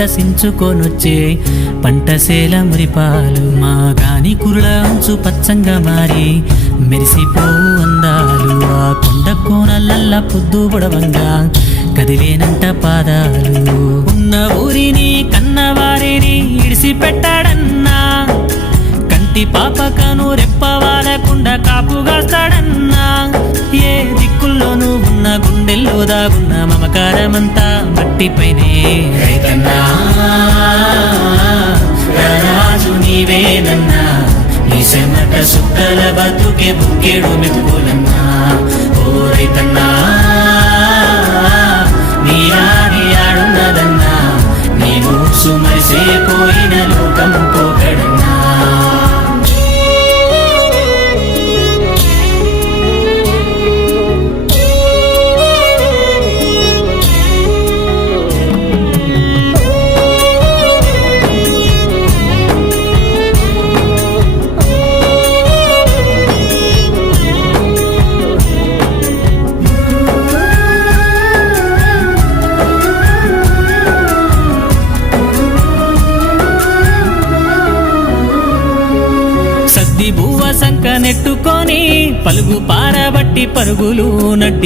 అట్టసించుకొనొచ్చే పంటసేల మురిపాలు మా గాని కురుల అంచు పచ్చంగా మారి మెరిసిపోవు అందాలు ఆ కొండ కోనలల్ల పొద్దు పొడవంగా కదిలేనంట పాదాలు ఉన్న ఊరిని కన్నవారిని ఇడిసిపెట్టాడన్నా కంటి పాపకను రెప్పవాలకుండా కాపుగాస్తాడన్నా ఏ దిక్కుల్లోనూ ఉన్న గుండెల్లో దాగున్న మమకారమంతా మట్టిపైనే రైతన్నా రాజు నీవేనన్నా నీ చెమట సుక్కల బతుకే బుక్కేడు మెతుకులన్నా ఓ రైతన్నా నీ రాణి ఆడున్నదన్నా నేను సుమరిసేపోయిన లోకం పోకడన్నా బువ్వ సంక నెట్టుకొని పలుగు పారబట్టి పరుగులు నడ్డి